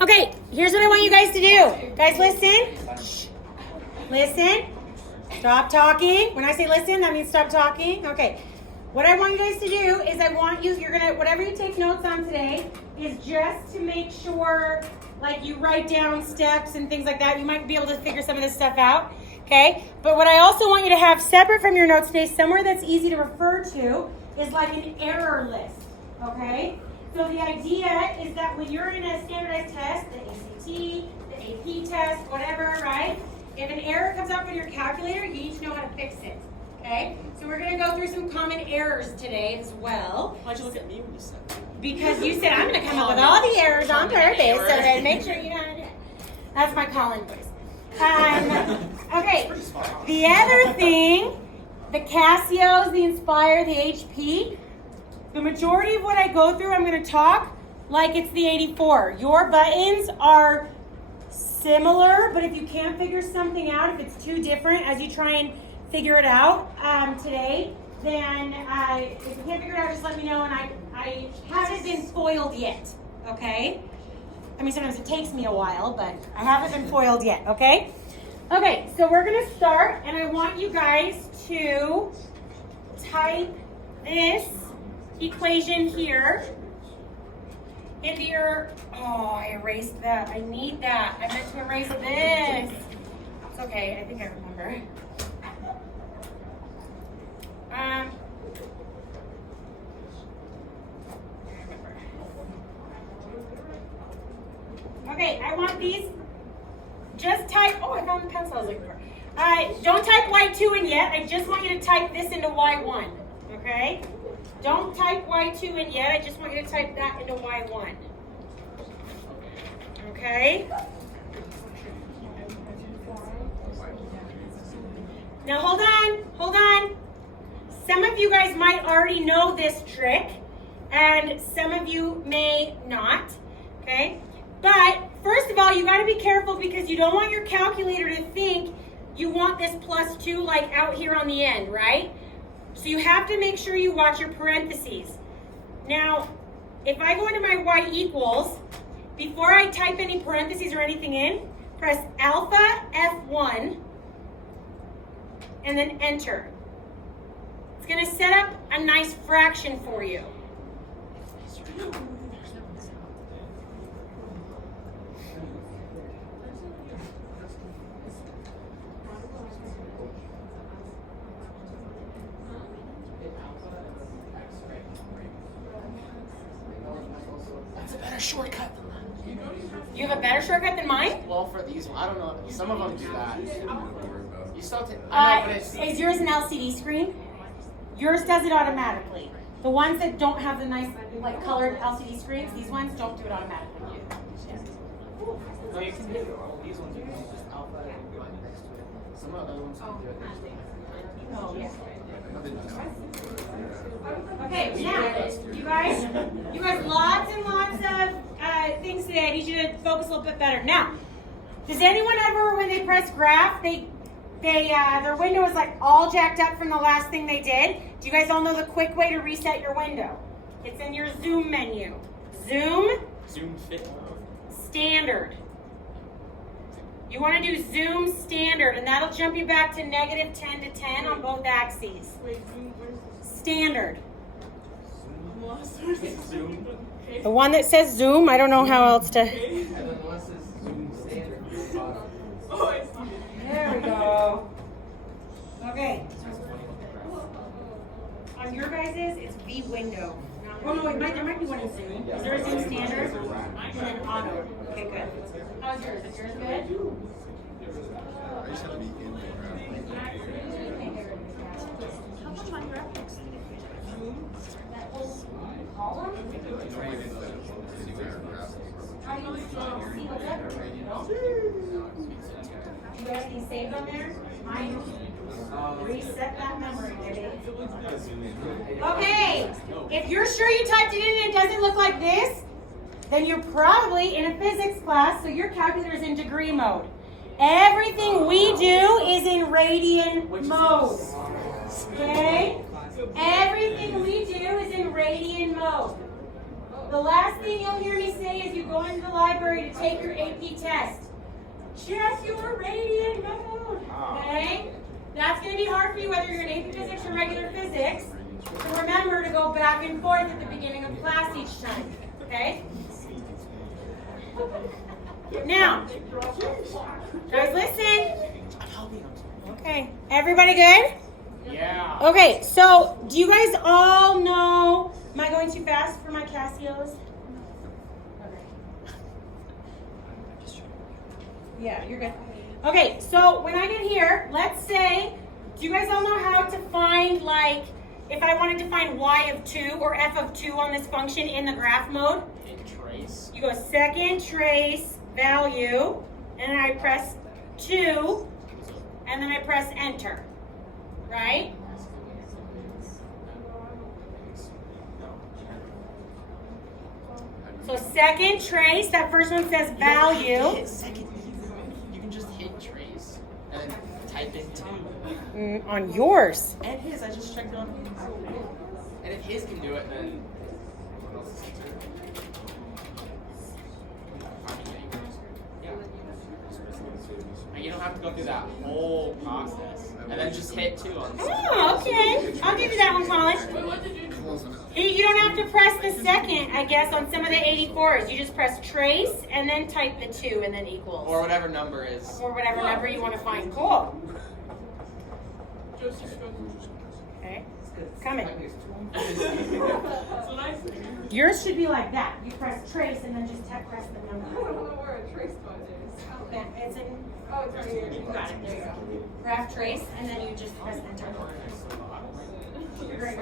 Okay, here's what I want you guys to do. Guys, listen. Shh. Listen. Stop talking. When I say listen, that means stop talking. Okay. What I want you guys to do is you're gonna, whatever you take notes on today, is just to make sure, like, you write down steps and things like that. You might be able to figure some of this stuff out, okay? But what I also want you to have separate from your notes today, somewhere that's easy to refer to, is like an error list, okay? So the idea is that when you're in a standardized test, the ACT, the AP test, whatever, right? If an error comes up on your calculator, you need to know how to fix it. Okay, so we're going to go through some common errors today as well. Why'd you look at me when you said that? Because you said I'm going to come up with all the errors on purpose so that make sure you know how to do it. That's my Colin voice. Okay, the other thing, the Casios, the Inspire, the HP, the majority of what I go through, I'm going to talk like it's the 84. Your buttons are similar, but if you can't figure something out, if it's too different as you try and figure it out today, then if you can't figure it out, just let me know, and I haven't been foiled yet, okay? I mean, sometimes it takes me a while, but I haven't been foiled yet, okay? Okay, so we're gonna start, and I want you guys to type this equation here into your, oh, I erased that, I need that. I meant to erase this. It's okay, I think I remember. Okay, I want these, just type, oh, I found the pencil I was looking for. Don't type Y2 in yet, I just want you to type this into Y1, okay? Don't type Y2 in yet, I just want you to type that into Y1. Okay? Now hold on. Some of you guys might already know this trick, and some of you may not, okay? But first of all, you gotta be careful because you don't want your calculator to think you want this +2 like out here on the end, right? So you have to make sure you watch your parentheses. Now, if I go into my Y equals, before I type any parentheses or anything in, press alpha F1, and then enter. It's gonna set up a nice fraction for you. That's a better shortcut than that. You have a better shortcut than mine? Well, for these, I don't know. Some of them do that. You still take. I know, but it's. Is yours an LCD screen? Yours does it automatically. The ones that don't have the nice, like, colored LCD screens, these ones don't do it automatically. No, you can do it. These ones you can just alpha and go next to it. Some of the other ones you can do it next to it. Oh, yeah. Okay, now, you guys, lots and lots of things today. I need you to focus a little bit better. Now, does anyone ever, when they press graph, their window is like all jacked up from the last thing they did? Do you guys all know the quick way to reset your window? It's in your zoom menu. Zoom. Zoom fit mode. Standard. You want to do zoom standard, and that'll jump you back to -10 to 10 on both axes. Standard. Zoom. The one that says zoom, I don't know how else to. There we go. Okay. On your guys's, it's V window. Oh no, there might be one in Zoom. Is there a Zoom standard? And then auto. Okay, good. How's yours? Is yours good? I just have to be in the How much my graphics? That whole column? How do you see the letter? You guys can save on there? Reset that memory, baby. Okay, if you're sure you typed it in and it doesn't look like this, then you're probably in a physics class, so your calculator is in degree mode. Everything we do is in radian mode. Okay? Everything we do is in radian mode. The last thing you'll hear me say is you go into the library to to take your AP test. Check your radian mode. Okay? That's going to be hard for you whether you're in AP Physics or regular physics. So remember to go back and forth at the beginning of class each time. Okay? Now, guys, listen. Okay, everybody good? Yeah. Okay, so do you guys all know? Am I going too fast for my Casios? Yeah, you're good. Okay, so when I get here, let's say, do you guys all know how to find, like, if I wanted to find y of 2 or f of 2 on this function in the graph mode? Trace. You go second trace value, and then I press 2, and then I press enter, right? So second trace, that first one says value. You can just hit trace and then type in 2. On yours. And his, I just checked on his. And if his can do it, then. And you don't have to go through that whole process. And then just hit 2 on this. Oh, okay. I'll give you that one, Colin. You don't have to press the second, I guess, on some of the 84s. You just press trace and then type the 2 and then equals. Or whatever number is. Or whatever number you want to find. Cool. Okay. It's coming. Yours should be like that. You press trace and then just press the number. I don't know where a trace button is. Yeah, it's in. Oh, it's right here. You got it. There you go. Graph trace and then you just press enter. You're great.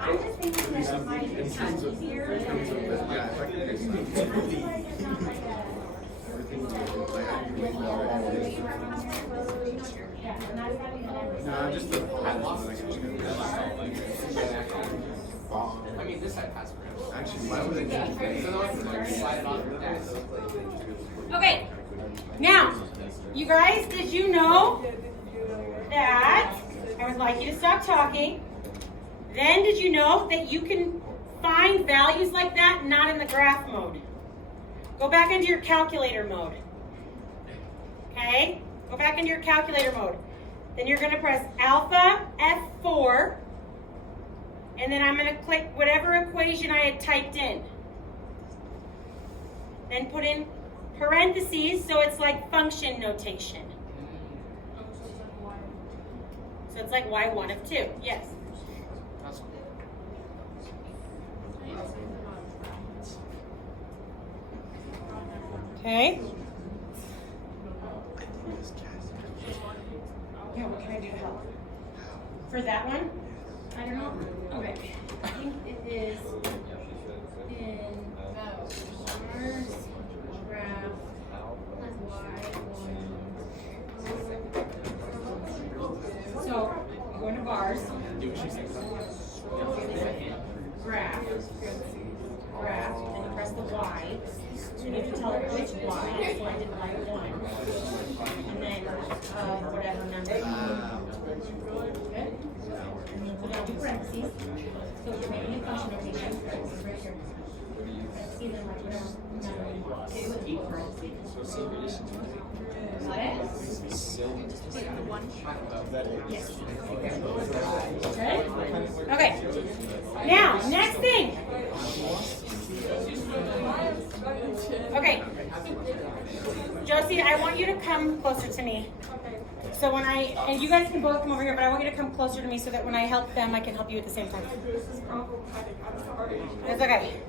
I'm just thinking that it might be easier. Yeah, if I can get everything no, just the I mean, this side has grips. actually, why would I So the one can slide it on your desk. Okay, now, you guys, did you know that, I would like you to stop talking, then did you know that you can find values like that not in the graph mode? Go back into your calculator mode. Okay, go back into your calculator mode. Then you're going to press alpha F4, and then I'm going to click whatever equation I had typed in. Then put in parentheses, so it's like function notation. So it's like y1 of 2, yes. That's cool. Okay. Yeah, what can I do to help? For that one? I don't know. Okay. I think it is in bars, graph, y1. So, you go into bars. Do what she says. Graph, and you press the Y, and you have to tell it which Y, so I did Y1, and then whatever number. Good? And you put down two parentheses, so if you're making a function notation, it's right here. Parentheses, and like whatever number you want to, and put parentheses. Got it? Yes. Good? Okay. Now, next thing. Okay. Josie, I want you to come closer to me. So when and you guys can both come over here, but I want you to come closer to me so that when I help them, I can help you at the same time. It's okay.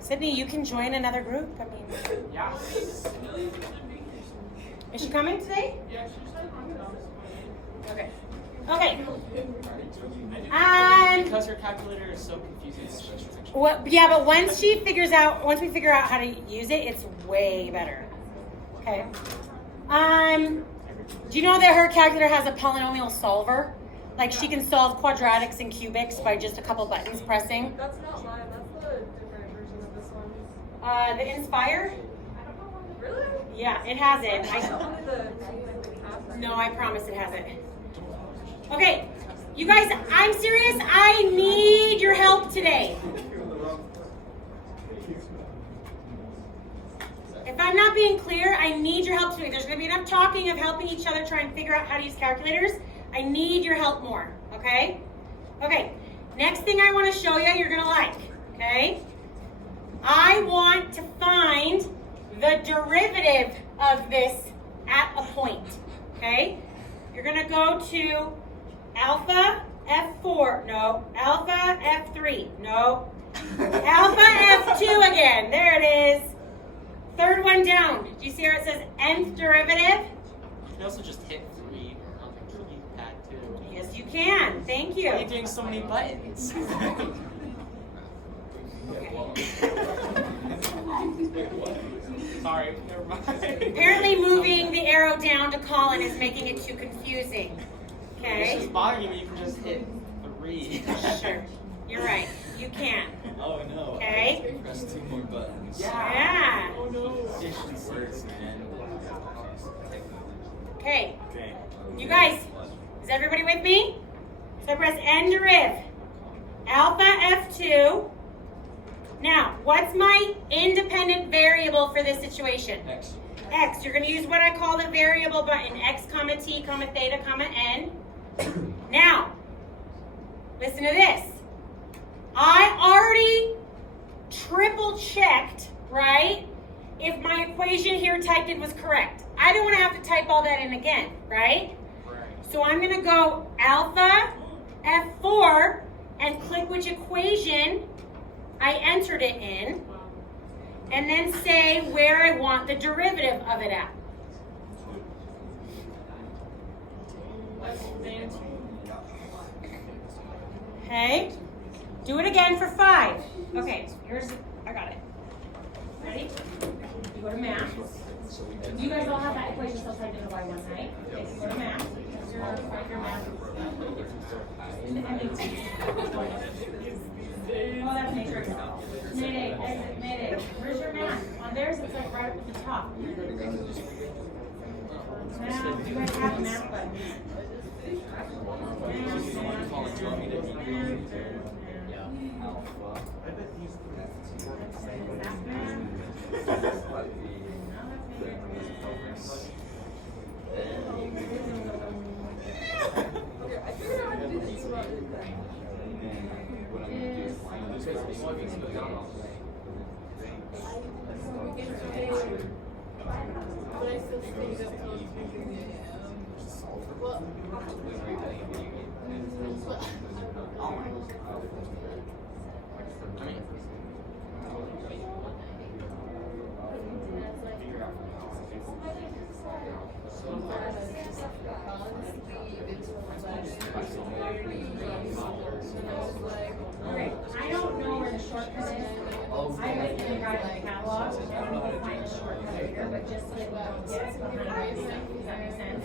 Sydney, you can join another group. I mean, Yeah. is she coming today? Okay. Okay. Because her calculator is so confusing, it's just Well, yeah, but once we figure out how to use it, it's way better. Okay. Do you know that her calculator has a polynomial solver? Like she can solve quadratics and cubics by just a couple buttons pressing. That's not mine. That's a different version of this one. The Inspire? Really? Yeah, it has it. Only the No, I promise it has it. Okay, you guys, I'm serious. I need your help today. If I'm not being clear, I need your help today. There's going to be enough talking of helping each other try and figure out how to use calculators. I need your help more, okay? Okay, next thing I want to show you, you're going to like, okay? I want to find the derivative of this at a point, okay? You're going to go to alpha F4, no, alpha F3, no, alpha F2 again, there it is. Third one down, do you see where it says nth derivative? You can also just hit 3 on the keypad too. Yes, you can, thank you. Why are you doing so many buttons? Sorry, never mind. Apparently moving the arrow down to Colin is making it too confusing, It's okay? just bothering me, you can just hit 3. Sure, you're right, you can, Oh no. okay? Press 2 more buttons. Yeah. Oh no. Words, man. Okay, Okay. you guys, is everybody with me? So press N deriv. Alpha F2. Now, what's my independent variable for this situation? X. X. You're going to use what I call the variable button. X, comma, T, comma, theta, comma, N. Now, listen to this. I already triple checked, right, if my equation here typed in was correct. I don't want to have to type all that in again, right? So I'm going to go alpha F4 and click which equation I entered it in, and then say where I want the derivative of it at. Okay, do it again for 5. Okay, I got it. Ready? You go to math. You guys all have that equation still typed in the Y1, right? Okay, so go to math. Here's your math. Oh, that's matrix. Mayday, exit, mayday. Where's your math? On theirs, it's like right up at the top. Math, you guys have a math button. I figured out how to do these ones. Okay, I don't know where the shortcut is. I went and got it in the catalog, and we can find the shortcut later, but just so that we don't get behind ourselves. Does that make sense?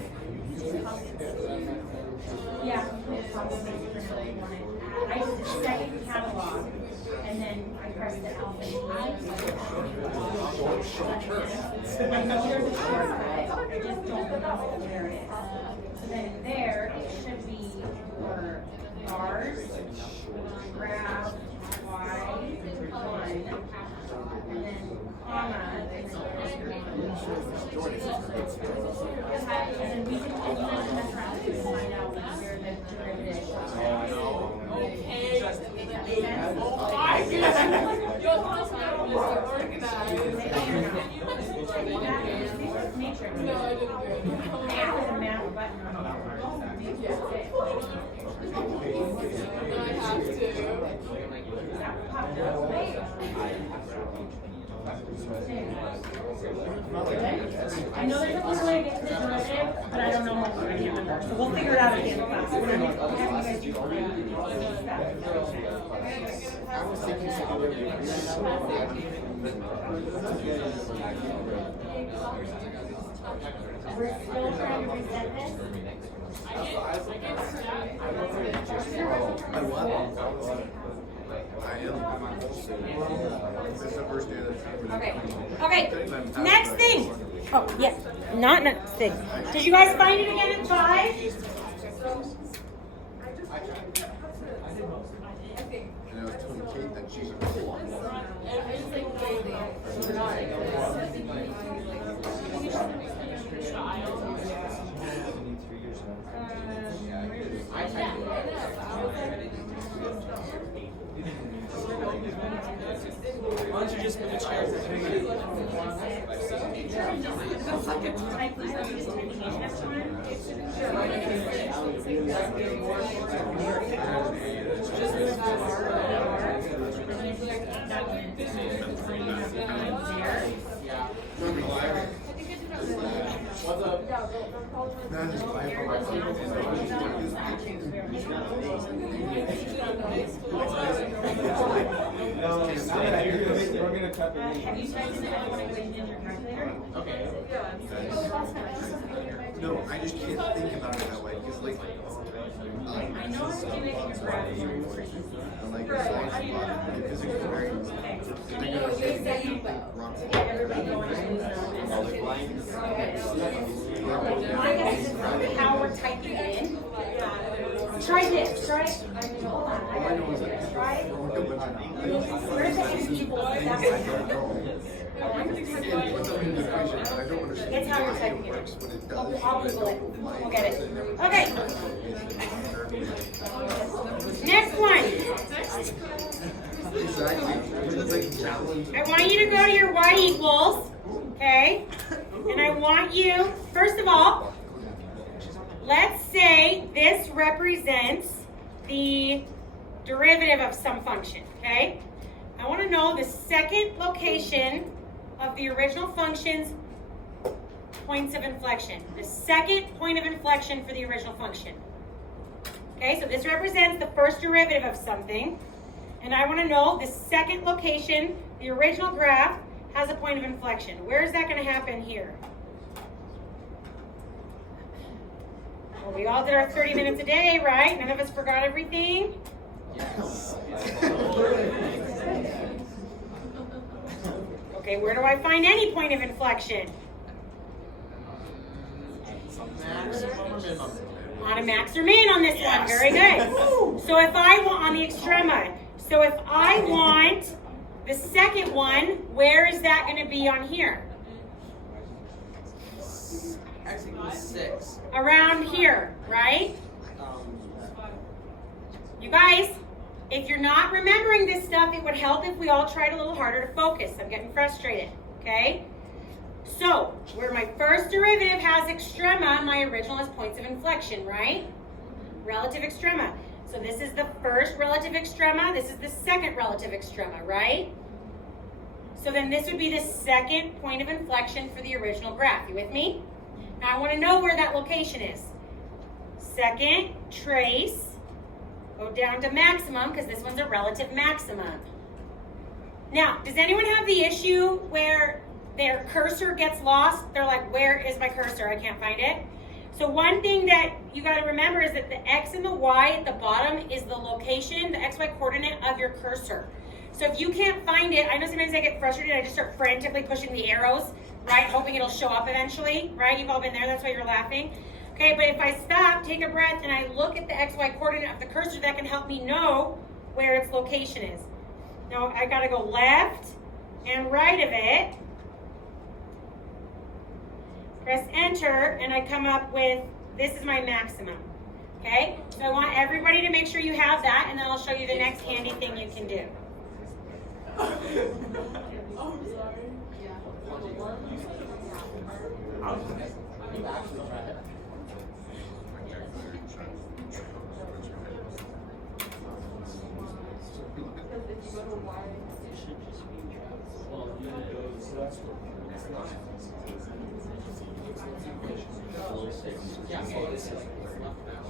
Yeah, probably really want it. I just set the catalog, and then I pressed the alpha. I know there's a shortcut, I just don't know where it is. So then there, it should be for bars, graph, Y1, and then comma, and then and then we can mess around and find out where the derivative is. Matrix. No, I didn't do it. Math is a math button on the No, I have to. I know there's a clear way to get to the derivative, but I don't know what I can't remember. So we'll figure it out at the end of class. We're gonna have you guys do I was thinking something. We're still trying to reset this. I what? I am. This is the first day that Okay. Okay. Next thing. Oh, yeah. Not next thing. Did you guys find it again in 5? I think. And I was telling Kate that she's a I just like waiting. Why don't you just put the chairs What's up? not just five for myself. We're gonna cut the Have you typed in it? I want to go in your calculator. Okay. No, I just can't think about it that way because like I know it's doing it in your graph. and like it's like physical variance. Everybody going My guess is how we're typing it in. Try this. Try it. Hold on. Try it. Where's the X equals? It's how you're typing it. I'll Google it. We'll get it. Okay. Next one. I want you to go to your y equals. Okay? And I want you, first of all, let's say this represents the derivative of some function, okay? I want to know the second location of the original function's points of inflection. The second point of inflection for the original function. Okay, so this represents the first derivative of something. And I want to know the second location, the original graph, has a point of inflection. Where is that going to happen here? Well, we all did our 30 minutes a day, right? None of us forgot everything? Okay, where do I find any point of inflection? Maximum or minimum? On a max or min on this one. Very good. So if I want on the extrema, so if I want the second one, where is that going to be on here? X equals 6. Around here, right? You guys, if you're not remembering this stuff, it would help if we all tried a little harder to focus. I'm getting frustrated, okay? So, where my first derivative has extrema, my original has points of inflection, right? Relative extrema. So this is the first relative extrema, this is the second relative extrema, right? So then this would be the second point of inflection for the original graph. You with me? Now I want to know where that location is. Second, trace, go down to maximum, because this one's a relative maximum. Now, does anyone have the issue where their cursor gets lost? They're like, where is my cursor? I can't find it. So one thing that you got to remember is that the X and the Y at the bottom is the location, the XY coordinate of your cursor. So if you can't find it, I know sometimes I get frustrated, I just start frantically pushing the arrows, right, hoping it'll show up eventually, right? You've all been there, that's why you're laughing. Okay, but if I stop, take a breath, and I look at the XY coordinate of the cursor, that can help me know where its location is. Now I got to go left and right of it. Press enter, and I come up with, this is my maximum, okay? So I want everybody to make sure you have that, and then I'll show you the next handy thing you can do. Oh, sorry.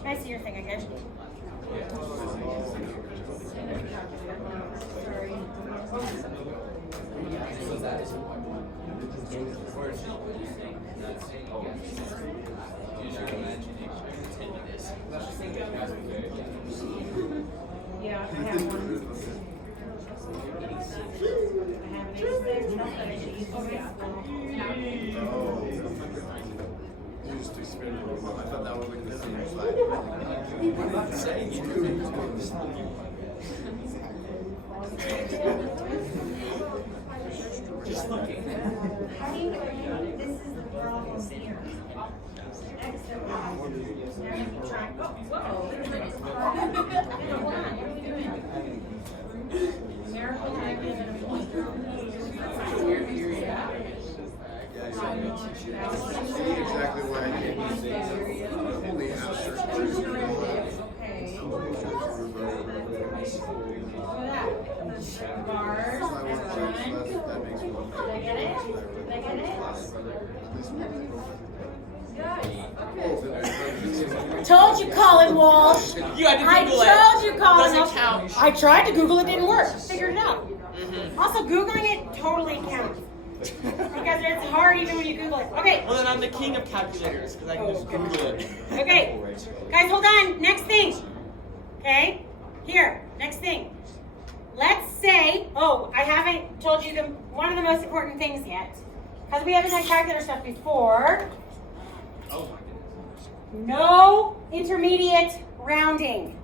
Can I see your thing again? Yeah, I have one. I have an 86, not that I should use. Oh, yeah. You just expanded a little bit. I thought that was like the same Just looking. I think this is the problem here. X that we're now if you try. Oh, whoa. Miracle negative and a point. See exactly why I can't use only after. Okay. Look at that. The bars are done. That makes one. Did I get it? Did I get it? Told you, Colin Walsh. You had to I Google it. told you, Colin Doesn't Walsh. count. I tried to Google it, didn't work. Figured it out. Mm-hmm. Also, Googling it totally counts. Because it's hard even when you Google it. Okay. Well, then I'm the king of calculators because I can just Google it. Okay. Guys, hold on. Next thing. Okay? Here. Next thing. Let's say, oh, I haven't told you one of the most important things yet. Because we haven't done calculator stuff before. Oh my goodness. No intermediate rounding.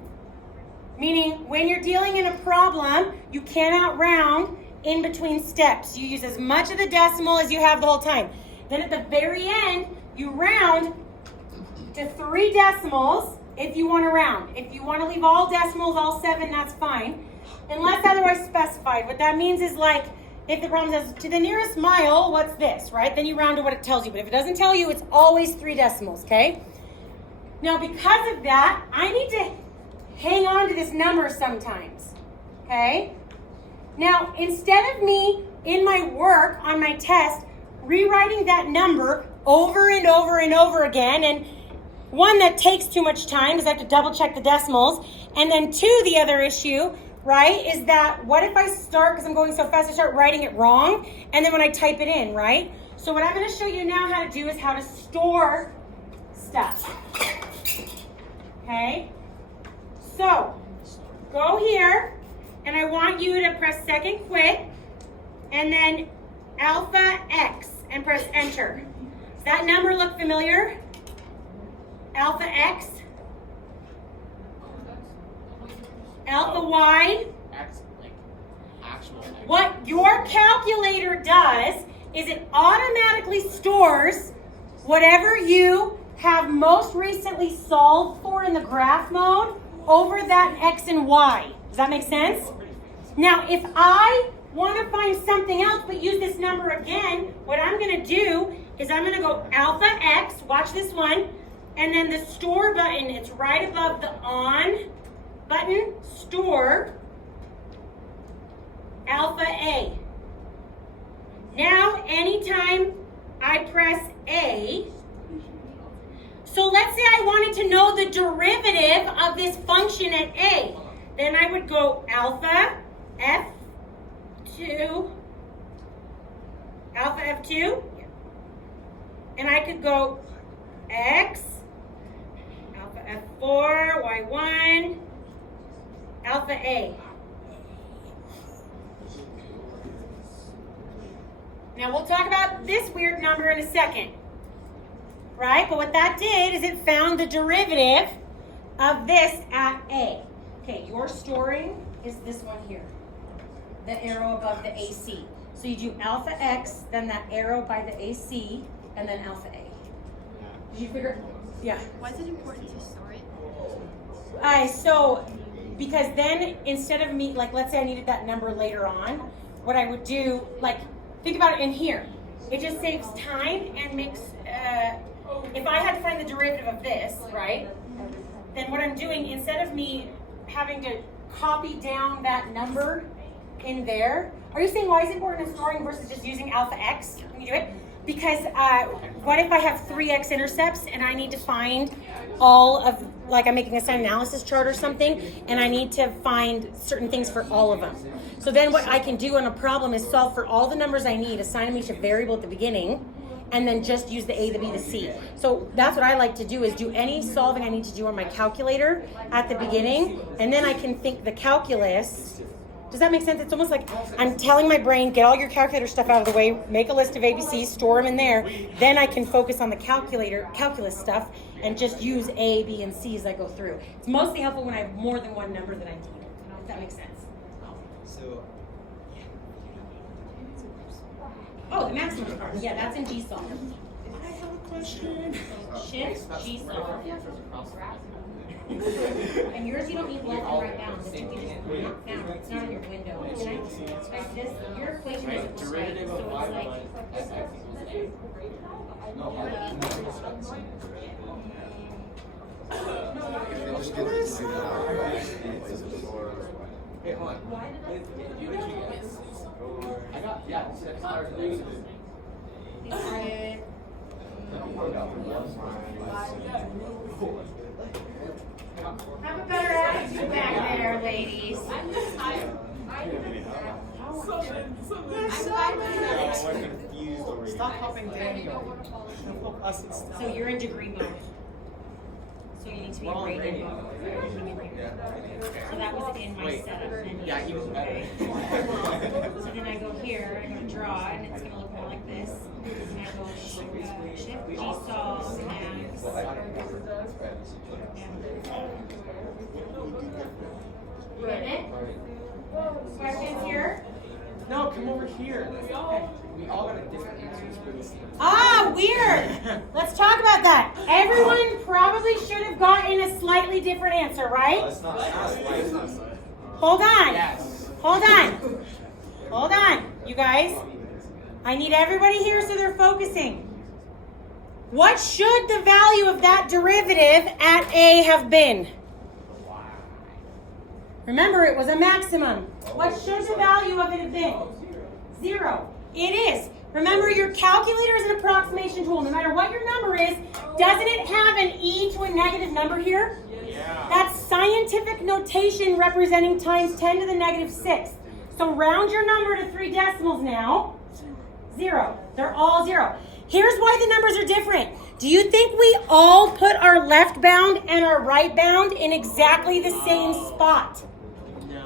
Meaning, when you're dealing in a problem, you cannot round in between steps. You use as much of the decimal as you have the whole time. Then at the very end, you round to 3 decimals if you want to round. If you want to leave all decimals, all 7, that's fine. Unless otherwise specified. What that means is like, if the problem says to the nearest mile, what's this, right? Then you round to what it tells you. But if it doesn't tell you, it's always 3 decimals, okay? Now, because of that, I need to hang on to this number sometimes, okay? Now, instead of me, in my work, on my test, rewriting that number over and over and over again, and one, that takes too much time because I have to double check the decimals, and then 2, the other issue, right, is that what if I start, because I'm going so fast, I start writing it wrong, and then when I type it in, right? So what I'm going to show you now how to do is how to store stuff. Okay? So, go here, and I want you to press second quit, and then alpha X, and press enter. Does that number look familiar? Alpha X? Alpha Y? Actual. What your calculator does is it automatically stores whatever you have most recently solved for in the graph mode over that X and Y. Does that make sense? Now, if I want to find something else but use this number again, what I'm going to do is I'm going to go alpha X, watch this one, and then the store button, it's right above the on button, store, alpha A. Now, anytime I press A, so let's say I wanted to know the derivative of this function at A. Then I would go alpha F2, alpha F2, and I could go X, alpha F4, Y1, alpha A. Now we'll talk about this weird number in a second, right? But what that did is it found the derivative of this at A. Okay, your storing is this one here, the arrow above the AC. So you do alpha X, then that arrow by the AC, and then alpha A. Did you figure? Yeah. Why is it important to store it? So, because then instead of me, like let's say I needed that number later on, what I would do, like think about it in here. It just saves time and makes, if I had to find the derivative of this, right? Then what I'm doing, instead of me having to copy down that number in there, are you saying why is it important in storing versus just using alpha X when you do it? Because what if I have 3x intercepts and I need to find all of, like I'm making a sign analysis chart or something, and I need to find certain things for all of them. So then what I can do on a problem is solve for all the numbers I need, assign them each a variable at the beginning, and then just use the A, the B, the C. So that's what I like to do, is do any solving I need to do on my calculator at the beginning, and then I can think the calculus. Does that make sense? It's almost like I'm telling my brain, get all your calculator stuff out of the way, make a list of ABCs, store them in there. Then I can focus on the calculus stuff, and just use A, B, and C as I go through. It's mostly helpful when I have more than one number that I need. If that makes sense. So, Oh, the maximum part. Yeah, that's in GSOLve. I have a question. Shift GSOLve. And yours, you don't need left and right bounds. It can be just knocked down. It's not in your window. Can I? Like this, your equation isn't straight, so it's like. Hey, hold on. I got, yeah, that's ours. Have a better attitude back there, ladies. Stop hopping Daniel. So you're in degree mode. So you need to be in rating mode. So that was in my setup. And Yeah, he was better. So then I go here, I'm going to draw, and it's going to look more like this. And I go shift GSOLve, max. Getting it? Questions here? No, come over here. We all got a different answers for this. Ah, weird. Let's talk about that. Everyone probably should have gotten a slightly different answer, right? it's not like Hold on. Yes. Hold on. Hold on, you guys. I need everybody here so they're focusing. What should the value of that derivative at A have been? Remember, it was a maximum. What should the value of it have been? 0. It is. Remember, your calculator is an approximation tool. No matter what your number is, doesn't it have an e to a negative number here? Yeah. That's scientific notation representing times 10 to the negative 6. So round your number to 3 decimals now. 0. They're all 0. Here's why the numbers are different. Do you think we all put our left bound and our right bound in exactly the same spot?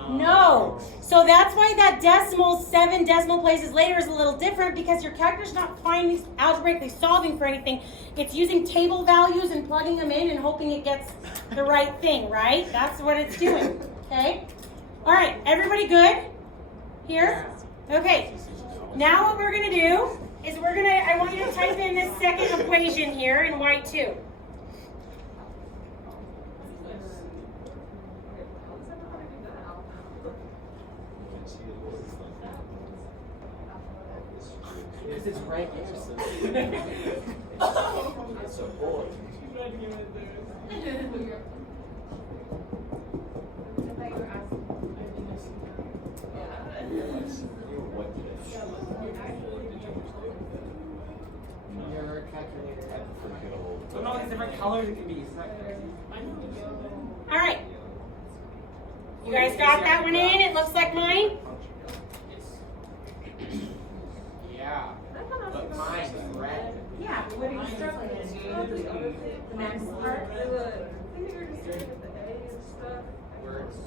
No. So that's why that decimal 7 decimal places later is a little different, because your calculator's not finally algebraically solving for anything. It's using table values and plugging them in and hoping it gets the right thing, right? That's what it's doing. Okay? All right, everybody good? Here? Okay. Now what we're going to do is I want you to type in this second equation here in white too. Because it's right Your calculator. Look at all these different colors it can be. Isn't that crazy? All right. You guys got that one in? It looks like mine? Yeah. But mine is red. Yeah. What are you struggling with? The max part? Words.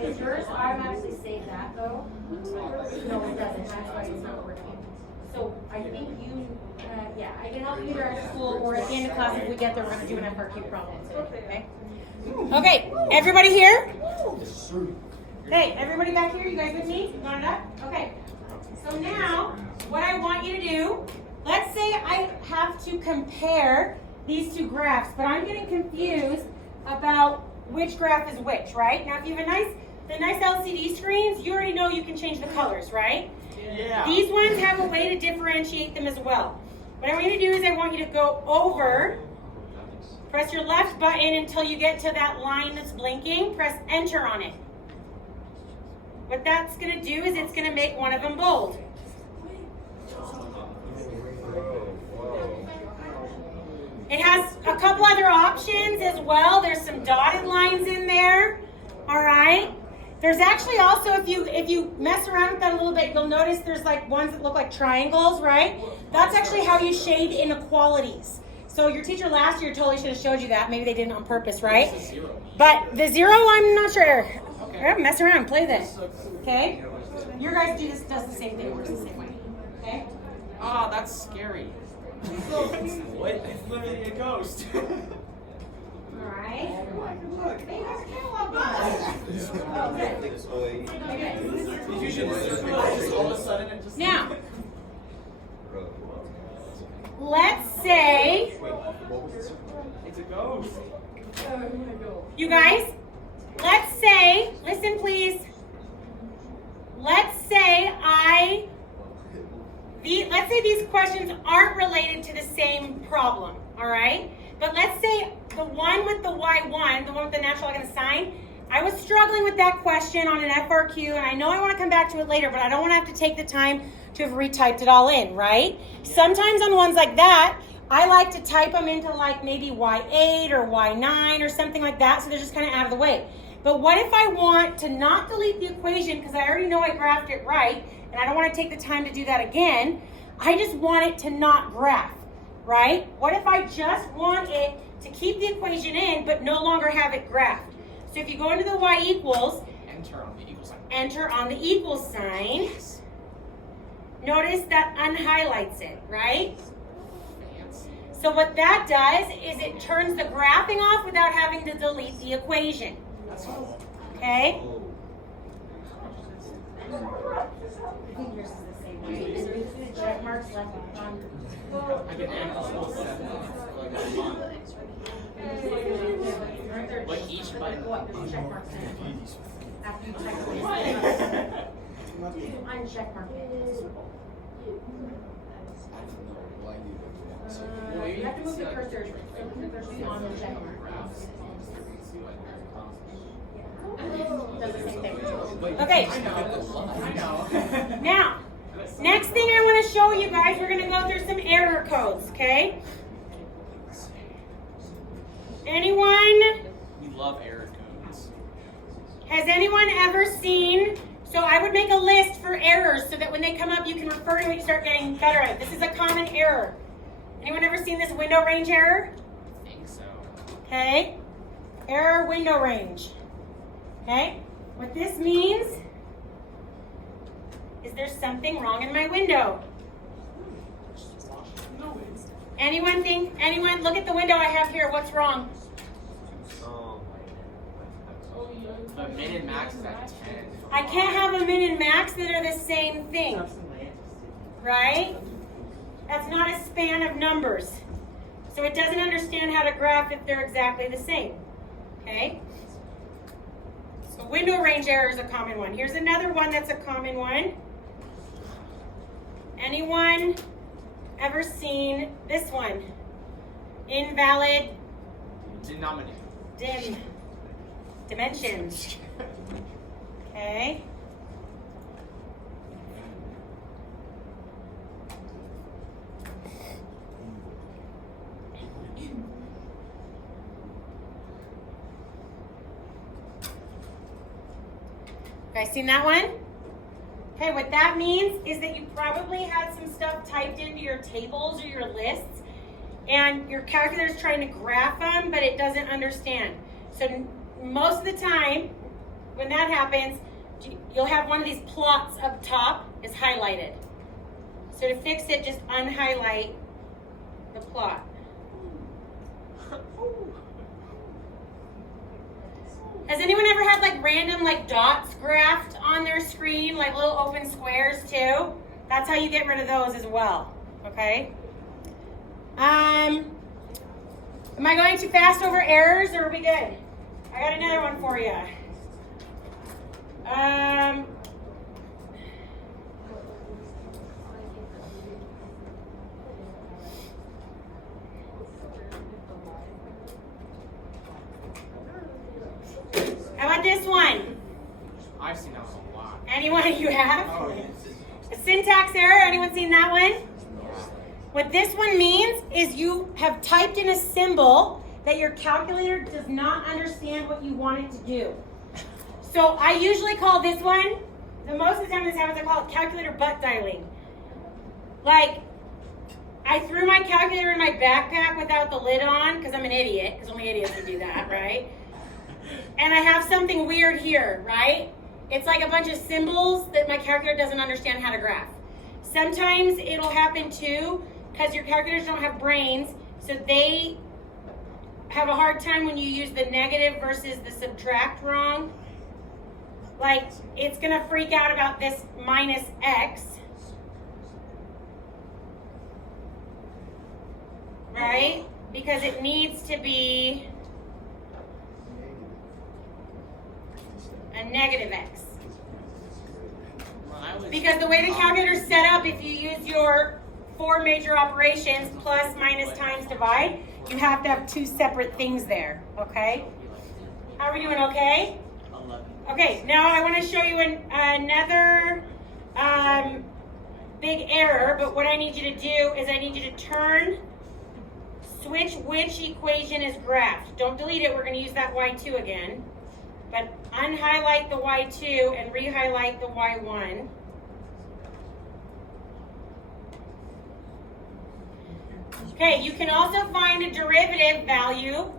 Does yours automatically save that though? No, it doesn't. That's why it's not working. So I think you, yeah, I can help you either after school or at the end of class if we get there. We're going to do an FRQ problem today. Okay? Okay, everybody here? Hey, everybody back here? You guys with me? Got it up? Okay. So now, what I want you to do, let's say I have to compare these two graphs, but I'm getting confused about which graph is which, right? Now, if you have the nice LCD screens, you already know you can change the colors, right? Yeah. These ones have a way to differentiate them as well. What I want you to do is I want you to go over, press your left button until you get to that line that's blinking, press enter on it. what that's going to do is it's going to make one of them bold. It has a couple other options as well. There's some dotted lines in there. All right. There's actually also, if you mess around with that a little bit, you'll notice there's like ones that look like triangles, right? That's actually how you shade inequalities. So your teacher last year totally should have showed you that. Maybe they didn't on purpose, right? But the zero, I'm not sure. Mess around, play this. Okay? Your guys does the same thing, works the same way. Okay? Ah, that's scary. What? It's literally a ghost. Alright. Now, let's say, It's a ghost. you guys, let's say, listen please. Let's say let's say these questions aren't related to the same problem, all right? But let's say the one with the Y1, the one with the natural log and the sine, I was struggling with that question on an FRQ, and I know I want to come back to it later, but I don't want to have to take the time to have retyped it all in, right? Sometimes on ones like that, I like to type them into like maybe Y8 or Y9 or something like that, so they're just kind of out of the way. But what if I want to not delete the equation because I already know I graphed it right, and I don't want to take the time to do that again? I just want it to not graph, right? What if I just want it to keep the equation in but no longer have it graphed? So if you go into the Y equals, Enter on the equal sign. enter on the equal sign, notice that unhighlights it, right? Fancy. So what that does is it turns the graphing off without having to delete the equation. That's cool. Okay? I can add this whole set. Like each button. After you check uncheck mark it. You have to move the cursor on the check mark. Does the same thing. Okay. I know. Now, next thing I want to show you guys, we're going to go through some error codes, okay? Anyone? We love error codes. Has anyone ever seen, so I would make a list for errors so that when they come up you can refer to it and start getting better at it. This is a common error. Anyone ever seen this window range error? I think so. Okay. Error window range. Okay. What this means is there's something wrong in my window. Anyone look at the window I have here. What's wrong? The min and max is at 10. I can't have a min and max that are the same thing. Right? That's not a span of numbers. So it doesn't understand how to graph if they're exactly the same. Okay? So window range error is a common one. Here's another one that's a common one. Anyone ever seen this one? Invalid Denominator. dimensions. Okay. Guys seen that one? Okay, what that means is that you probably had some stuff typed into your tables or your lists, and your calculator is trying to graph them, but it doesn't understand. So most of the time, when that happens, you'll have one of these plots up top is highlighted. So to fix it, just unhighlight the plot. Has anyone ever had like random like dots graphed on their screen, like little open squares too? That's how you get rid of those as well, okay? Am I going too fast over errors or are we good? I got another one for you. How about this one? I've seen that one a lot. Anyone you have? A syntax error, anyone seen that one? What this one means is you have typed in a symbol that your calculator does not understand what you want it to do. So I usually call this one, the most of the time this happens, I call it calculator butt dialing. Like, I threw my calculator in my backpack without the lid on, because I'm an idiot, because only idiots would do that, right? And I have something weird here, right? It's like a bunch of symbols that my calculator doesn't understand how to graph. Sometimes it'll happen too, because your calculators don't have brains, so they have a hard time when you use the negative versus the subtract wrong. Like, it's gonna freak out about this minus x, right? Because it needs to be a negative x. Because the way the calculator is set up, if you use your 4 major operations, plus, minus, times, divide, you have to have 2 separate things there, okay? How are we doing, okay? 11. Okay, now I want to show you another big error, but what I need you to do is I need you to switch which equation is graphed. Don't delete it, we're going to use that y2 again. But unhighlight the y2 and rehighlight the y1. Okay, you can also find a derivative value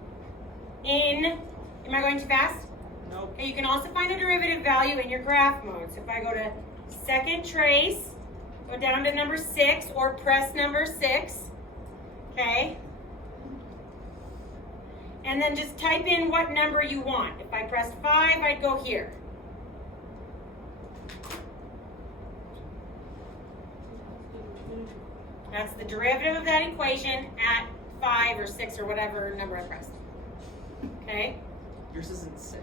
in, am I going too fast? Nope. Okay, you can also find a derivative value in your graph mode. So if I go to second trace, go down to number 6 or press number 6, okay? And then just type in what number you want. If I pressed 5, I'd go here. That's the derivative of that equation at 5 or 6 or whatever number I pressed. Okay? Yours doesn't say.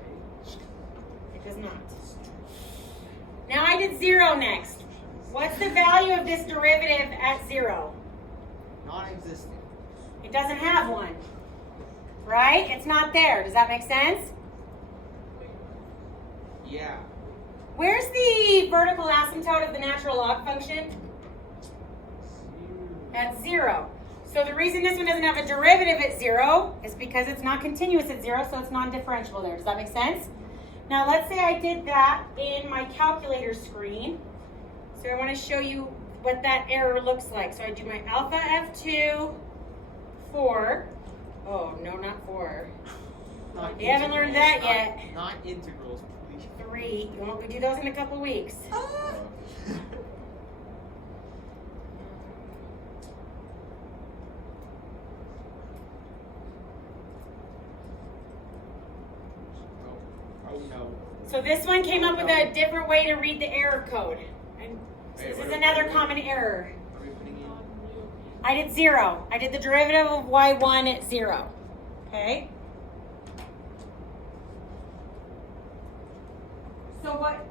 It does not. Now I did 0 next. What's the value of this derivative at 0? Non-existent. It doesn't have one. Right? It's not there. Does that make sense? Yeah. Where's the vertical asymptote of the natural log function? At 0. So the reason this one doesn't have a derivative at 0 is because it's not continuous at 0, so it's non-differentiable there. Does that make sense? Now let's say I did that in my calculator screen. So I want to show you what that error looks like. So I do my alpha F2, 4. Oh, no, not 4. Not You haven't learned that yet. Not integrals, please. 3. We do those in a couple weeks. Oh no. So this one came up with a different way to read the error code. And this is another common error. Are we putting in? I did 0. I did the derivative of y1 at 0. Okay? So what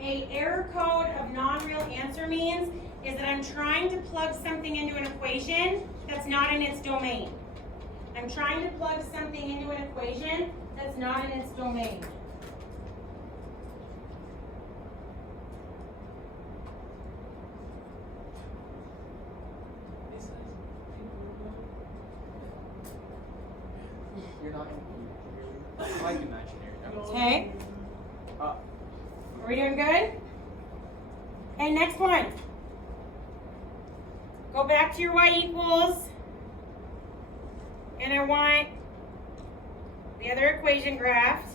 a error code of non-real answer means is that I'm trying to plug something into an equation that's not in its domain. I'm trying to plug something into an equation that's not in its domain. You're not. I like imaginary. Okay? Are we doing good? Okay, next one. Go back to your y equals. And I want the other equation graphed.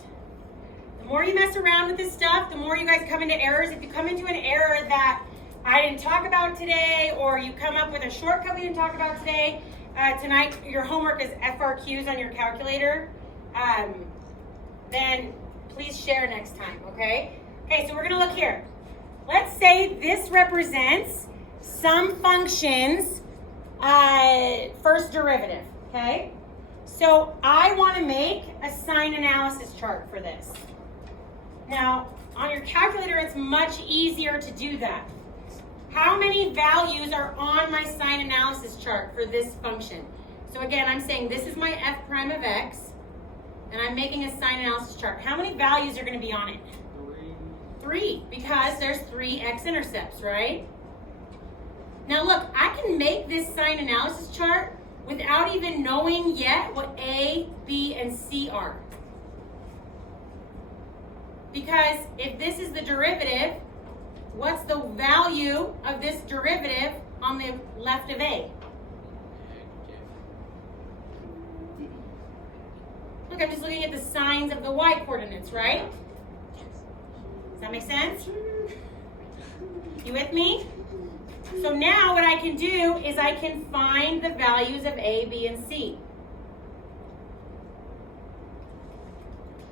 The more you mess around with this stuff, the more you guys come into errors. If you come into an error that I didn't talk about today, or you come up with a shortcut we didn't talk about today, tonight your homework is FRQs on your calculator, then please share next time, okay? Okay, so we're gonna look here. Let's say this represents some function's first derivative, okay? So I want to make a sign analysis chart for this. Now, on your calculator, it's much easier to do that. How many values are on my sign analysis chart for this function? So again, I'm saying this is my f prime of x, and I'm making a sign analysis chart. How many values are going to be on it? 3. 3 because there's 3 x-intercepts, right? Now look, I can make this sign analysis chart without even knowing yet what A, B, and C are. Because if this is the derivative, what's the value of this derivative on the left of A? Look, I'm just looking at the signs of the y coordinates, right? Does that make sense? You with me? So now what I can do is I can find the values of A, B, and C.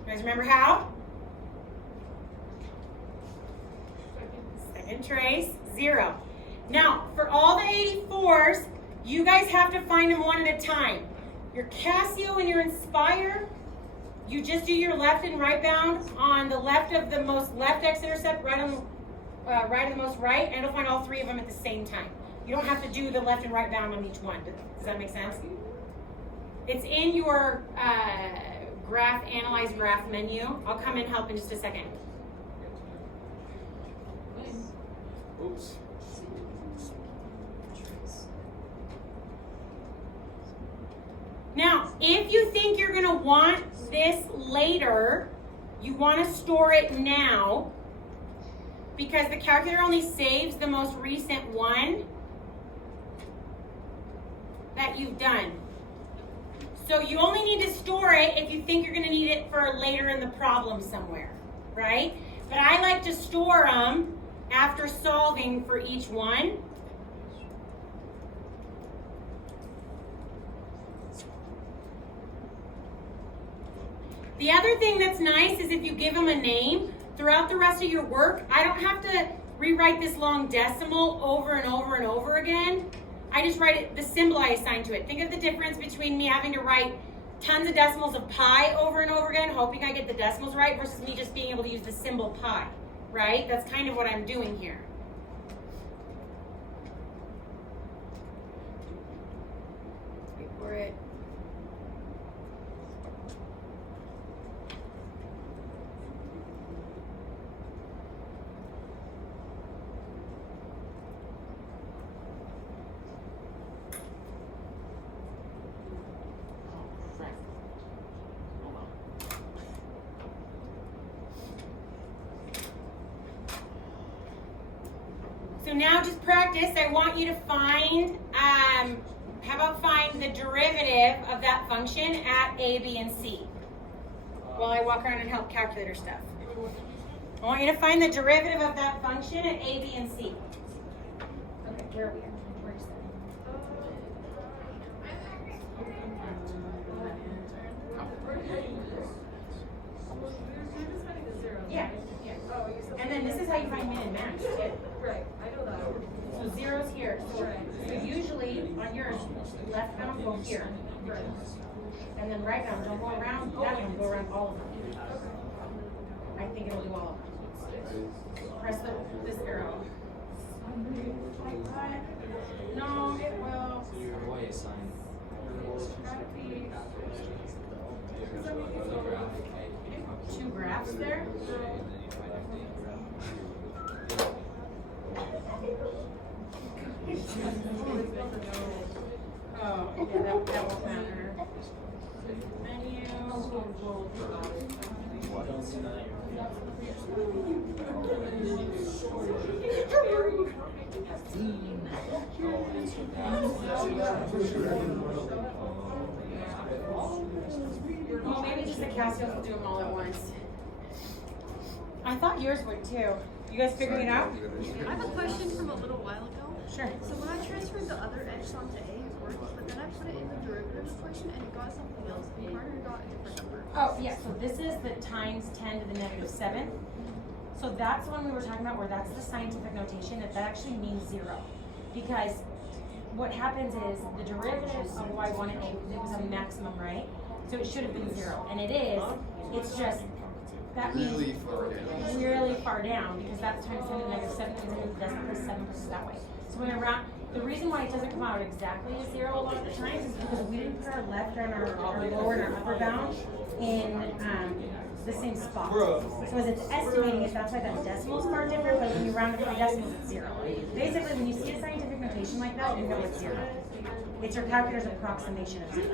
You guys remember how? Second trace, 0. Now, for all the 84s, you guys have to find them one at a time. Your Casio and your Inspire, you just do your left and right bound on the left of the most left x-intercept, right on right of the most right, and it'll find all 3 of them at the same time. You don't have to do the left and right bound on each one. Does that make sense? It's in your analyze graph menu. I'll come and help in just a second. Oops. Now, if you think you're going to want this later, you want to store it now, because the calculator only saves the most recent one that you've done. So you only need to store it if you think you're going to need it for later in the problem somewhere, right? But I like to store them after solving for each one. The other thing that's nice is if you give them a name, throughout the rest of your work, I don't have to rewrite this long decimal over and over and over again. I just write it, the symbol I assign to it. Think of the difference between me having to write tons of decimals of pi over and over again, hoping I get the decimals right, versus me just being able to use the symbol pi, right? That's kind of what I'm doing here. Wait for it. So now just practice. I want you to find, how about find the derivative of that function at A, B, and C while I walk around and help calculator stuff. I want you to find the derivative of that function at A, B, and C. Okay, where are we at? Where is that? Yeah. And then this is how you find min and max, too. Right, I know that. So zero's here. So usually on yours, left bound go here. Right. And then right bound, don't go around that one, go around all of them. I think it'll do all of them. Press this arrow. No, it will. Y sign. Two graphs there. Oh, yeah, that won't matter. Menu. Well, maybe just the Casio will do them all at once. I thought yours would too. You guys figuring it out? I have a question from a little while ago. Sure. So when I transferred the other x onto A, it worked, but then I put it in the derivative equation and it got something else. And Carter got a different number. Oh, yeah, so this is the times 10 to the negative 7. So that's the one we were talking about where that's the scientific notation, that actually means 0. Because what happens is the derivative of y1 and a, it was a maximum, right? So it should have been 0, and it is. It's just, that means Really far down. really far down, because that's times 10 to the negative 7 means it doesn't plus 7 pushes that way. So when around, the reason why it doesn't come out exactly as 0 a lot of the times is because we didn't put our left and our lower and our upper bound in the same spot. Bro. So as it's estimating it, that's why that decimals are different, but when you round it by decimals, it's 0. Basically, when you see a scientific notation like that, you know it's 0. It's your calculator's approximation of 0.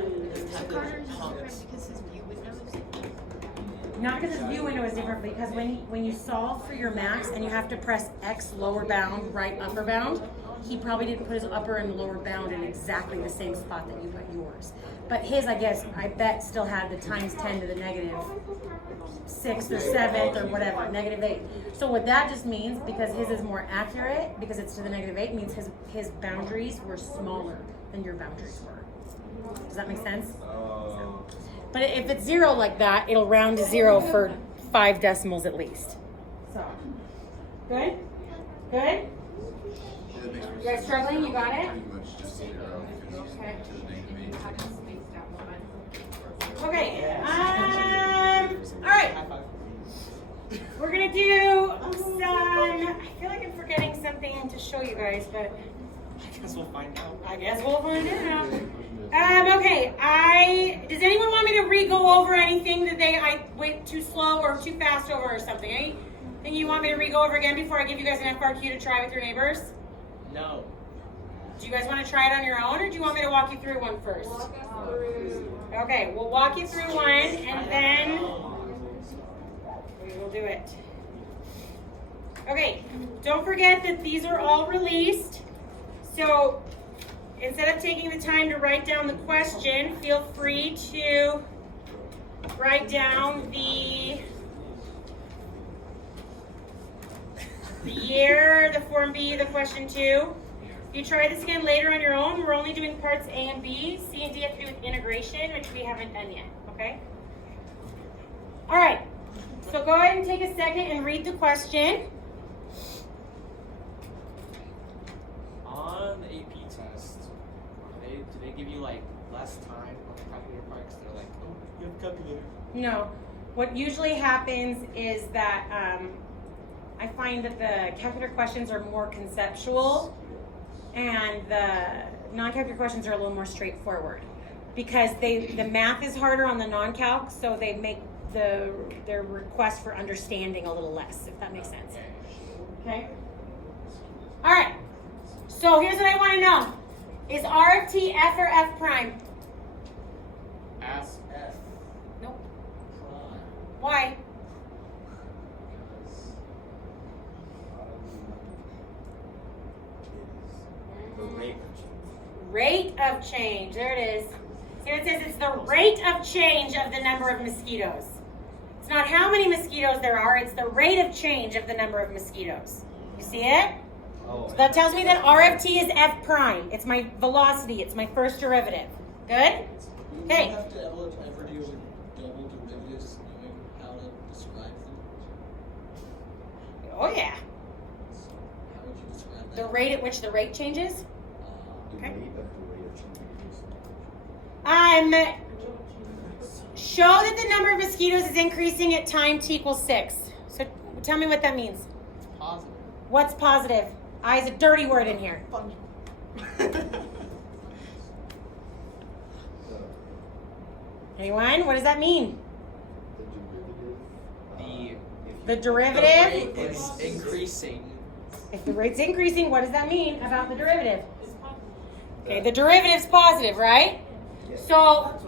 So Carter's is different because his view window is different. Not because his view window is different, but because when you solve for your max and you have to press X lower bound, right upper bound, he probably didn't put his upper and lower bound in exactly the same spot that you put yours. But his, I bet, still had the times 10 to the negative 6th or 7th or whatever, negative 8. So what that just means, because his is more accurate, because it's to the negative 8, means his boundaries were smaller than your boundaries were. Does that make sense? But if it's 0 like that, it'll round to 0 for 5 decimals at least. So, good? Good? You guys struggling? You got it? Pretty much just 0. Okay. To the negative 8. Okay. All right. We're gonna do some. I feel like I'm forgetting something to show you guys, but I guess we'll find out. I guess we'll find out. Okay. Does anyone want me to re-go over anything that I went too slow or too fast over or something? Anything you want me to re-go over again before I give you guys an FRQ to try with your neighbors? No. Do you guys want to try it on your own, or do you want me to walk you through one first? Okay, we'll walk you through one, and then we will do it. Okay, don't forget that these are all released. So instead of taking the time to write down the question, feel free to write down the year, the Form B, the question 2. If you try this again later on your own, we're only doing parts A and B. C and D have to do with integration, which we haven't done yet, okay? All right, so go ahead and take a second and read the question. On the AP test, do they give you like less time on the calculator part? Because they're like, oh, you have a calculator. No, what usually happens is that I find that the calculator questions are more conceptual and the non-calculator questions are a little more straightforward because the math is harder on the non-calc, so they make their request for understanding a little less, if that makes sense. Okay? All right. So here's what I want to know. Is R of T F or F prime? Ask F. Nope. Why? The rate. Rate of change. There it is. Here it says it's the rate of change of the number of mosquitoes. It's not how many mosquitoes there are, it's the rate of change of the number of mosquitoes. You see it? Oh. So that tells me that R of T is F prime. It's my velocity. It's my first derivative. Good? Okay. You have to ever deal with double derivatives knowing how to describe them. Oh yeah. So how would you describe that? The rate at which the rate changes? The Okay. rate of the rate of change. Show that the number of mosquitoes is increasing at time t equals 6. So tell me what that means. Positive. What's positive? I is a dirty word in here. Anyone? What does that mean? The The The derivative? rate is increasing. If the rate's increasing, what does that mean about the derivative? Okay, the derivative's positive, right? So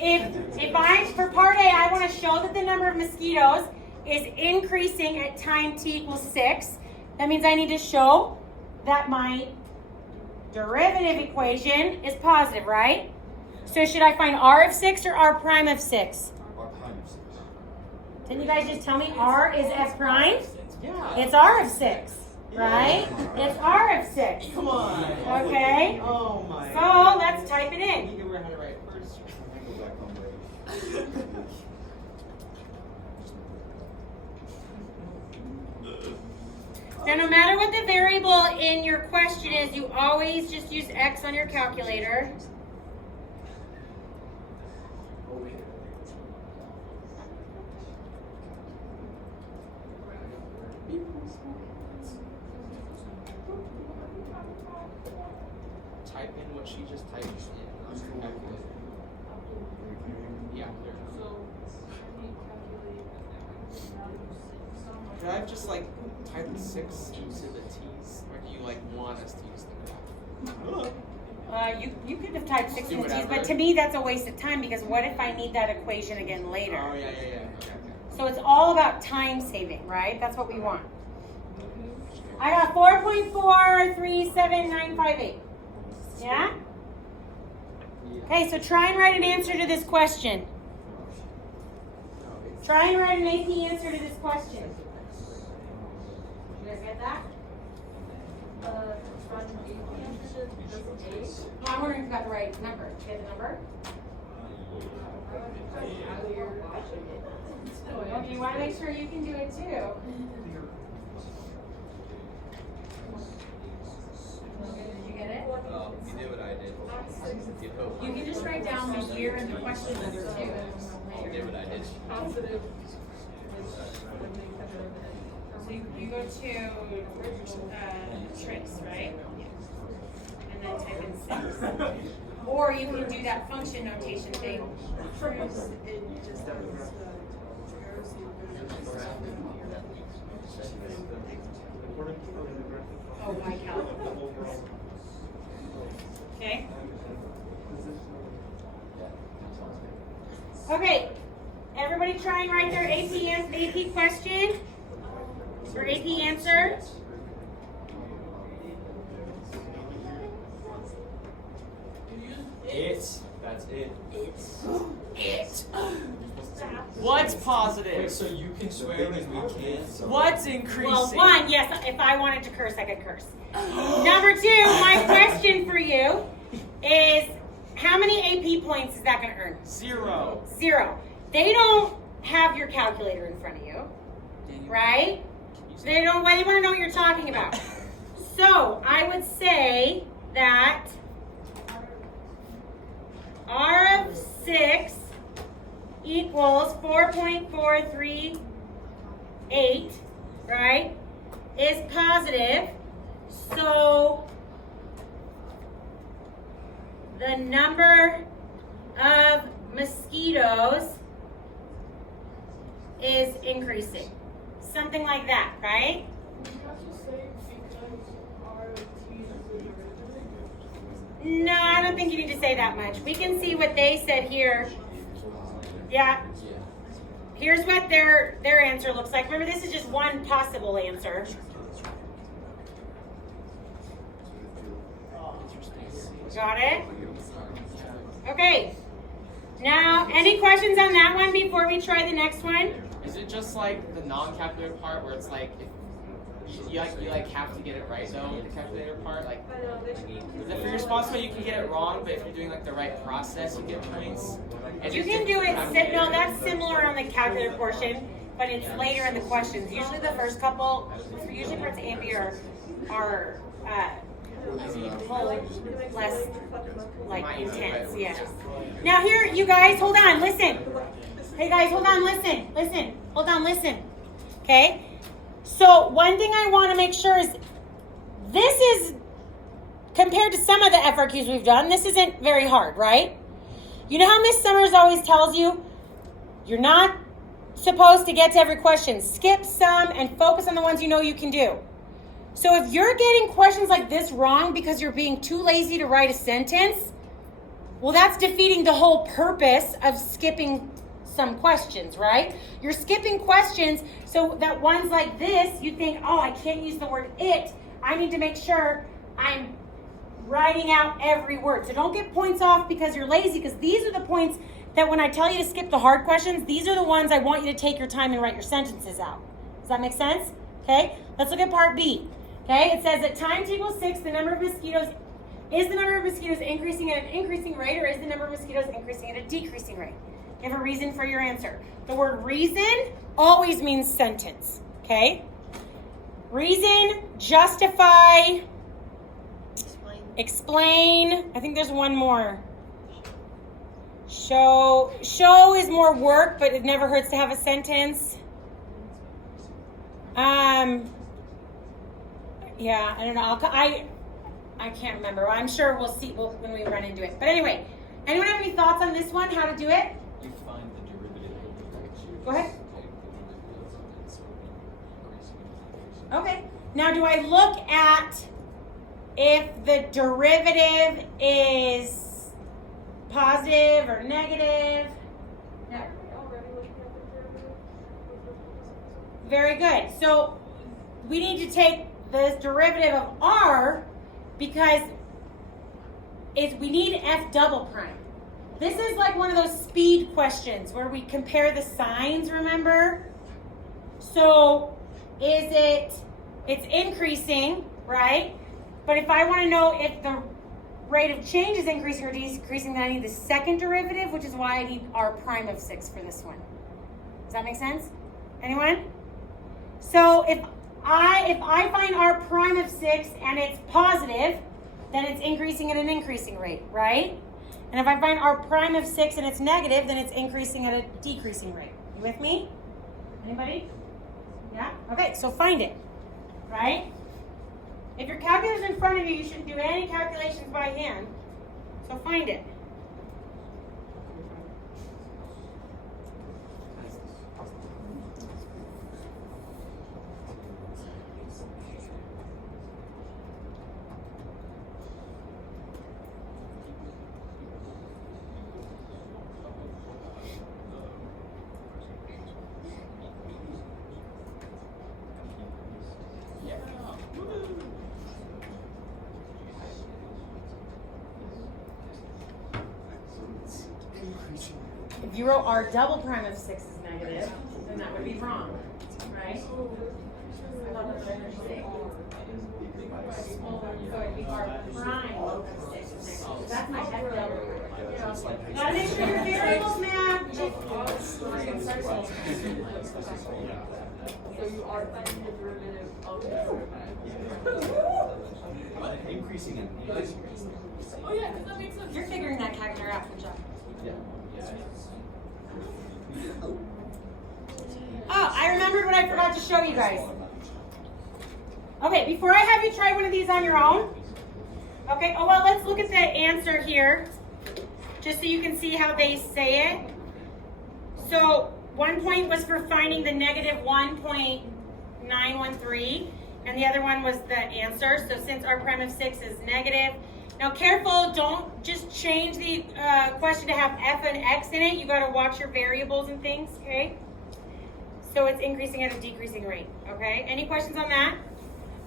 if I, for part A, I want to show that the number of mosquitoes is increasing at time t equals 6, that means I need to show that my derivative equation is positive, right? So should I find R of 6 or R prime of 6? R prime of 6. Can you guys just tell me R is F prime? Yeah. It's R of 6, right? It's R of 6. Come on. Okay. Oh my. So let's type it You in. can learn how to write first. Go back on way. Now, no matter what the variable in your question is, you always just use X on your calculator. Type in what she just typed in. Yeah, there. Could I have just like type the 6 into the t's, or do you like want us to use the graph? You could have typed 6 Do in the t's, whatever. but to me that's a waste of time because what if I need that equation again later? Oh yeah. Okay. So it's all about time saving, right? That's what we want. I got 4.437958. Yeah? Okay, so try and write an answer to this question. Try and write an AP answer to this question. You guys get that? No, I'm wondering if you got the right number. Did you get the number? Okay, you want to make sure you can do it too. Did you get it? You did what I did. You hope. You can just write down the year and the question number too. You did what I did. So you go to trace, right? And then type in 6. Or you can do that function notation thing. Oh, my cow. Okay. Okay. Everybody try and write their AP question. Or AP answer. That's it. What's positive? So you can swear and we can't. So What's increasing? Well, one, yes, if I wanted to curse, I could curse. Number 2, my question for you is how many AP points is that going to earn? 0. 0. They don't have your calculator in front of you, right? They don't. Why do you want to know what you're talking about? So I would say that R of 6 equals 4.438, right? Is positive. So the number of mosquitoes is increasing. Something like that, right? No, I don't think you need to say that much. We can see what they said here. Yeah. Here's what their answer looks like. Remember, this is just one possible answer. Got it? Okay. Now, any questions on that one before we try the next one? Is it just like the non-calculator part where it's like if you have to get it right though, the calculator part? Like if you're responsible you can get it wrong, but if you're doing like the right process you get points. And You it's can do different it, no, that's similar on the calculator portion, but it's later in the questions. Usually the first couple, usually parts A and B are less like intense, yeah. Now here, you guys, hold on, listen. Hey guys, hold on, listen. Hold on, listen. Okay? So one thing I want to make sure is this is, compared to some of the FRQs we've done, this isn't very hard, right? You know how Miss Summers always tells you, you're not supposed to get to every question. Skip some and focus on the ones you know you can do. So if you're getting questions like this wrong because you're being too lazy to write a sentence, well, that's defeating the whole purpose of skipping some questions, right? You're skipping questions so that ones like this, you think, oh, I can't use the word it. I need to make sure I'm writing out every word. So don't get points off because you're lazy, because these are the points that when I tell you to skip the hard questions, these are the ones I want you to take your time and write your sentences out. Does that make sense? Okay, let's look at part B. Okay, it says at time equals 6, the number of mosquitoes, is the number of mosquitoes increasing at an increasing rate, or is the number of mosquitoes increasing at a decreasing rate? Give a reason for your answer. The word reason always means sentence, okay? Reason, justify, explain. I think there's one more. Show is more work, but it never hurts to have a sentence. Yeah, I don't know. I can't remember. I'm sure we'll see when we run into it. But anyway, anyone have any thoughts on this one? How to do it? You find the derivative of the Go ahead. Okay. Now, do I look at if the derivative is positive or negative? No. Very good. So we need to take the derivative of r because we need f double prime. This is like one of those speed questions where we compare the signs, remember? So it's increasing, right? But if I want to know if the rate of change is increasing or decreasing, then I need the second derivative, which is why I need r prime of 6 for this one. Does that make sense? Anyone? So if I find r prime of 6 and it's positive, then it's increasing at an increasing rate, right? And if I find r prime of 6 and it's negative, then it's increasing at a decreasing rate. You with me? Anybody? Yeah? Okay, so find it, right? If your calculator's in front of you, you shouldn't do any calculations by hand. So find it. If you wrote r double prime of 6 is negative, then that would be wrong, right? So it'd be r prime of 6 is negative. That's my f double. Gotta make sure your variables match. So you are finding the derivative of the Increasing and Oh yeah, because that makes sense. You're figuring that calculator out, good job. Oh, I remembered what I forgot to show you guys. Okay, before I have you try one of these on your own. Okay, oh well, let's look at the answer here, just so you can see how they say it. So 1 point was for finding the negative 1.913, and the other one was the answer. So since r prime of 6 is negative. Now careful, don't just change the question to have f and x in it. You gotta watch your variables and things, okay? So it's increasing at a decreasing rate, okay? Any questions on that?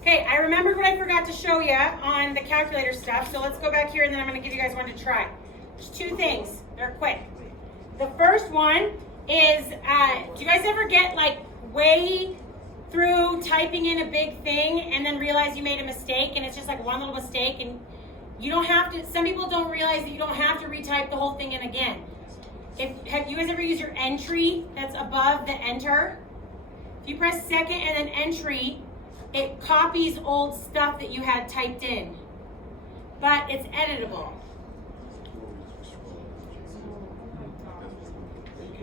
Okay, I remembered what I forgot to show you on the calculator stuff, so let's go back here and then I'm gonna give you guys one to try. There's 2 things, they're quick. The first one is, do you guys ever get like way through typing in a big thing and then realize you made a mistake and it's just like one little mistake and you don't have to, some people don't realize that you don't have to retype the whole thing in again. Have you guys ever used your entry that's above the enter? If you press second and then entry, it copies old stuff that you had typed in. But it's editable.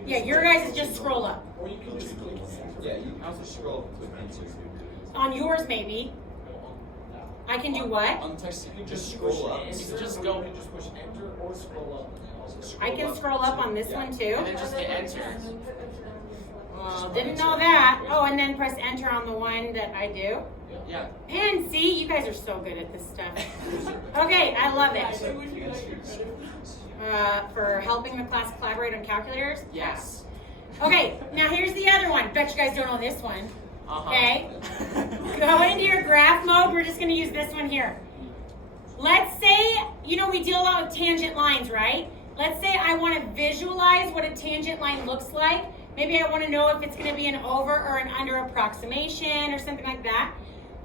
Yeah, your guys is just scroll up. Or you can just click. Yeah, you can also scroll with enter. On yours maybe. I can do what? On the text, you can Just push scroll up. enter. Just Or go. You can just push enter or scroll up and then also scroll I can scroll up on this one too. And then just hit enter. Well, didn't know that. Oh, and then press enter on the one that I do. Yeah. And see, you guys are so good at this stuff. Okay, I love it. For helping the class collaborate on calculators? Yes. Okay, now here's the other one. Bet you guys don't know this one. Uh-huh. Okay? Go into your graph mode. We're just going to use this one here. Let's say, you know, we deal a lot with tangent lines, right? Let's say I want to visualize what a tangent line looks like. Maybe I want to know if it's going to be an over or an under approximation or something like that.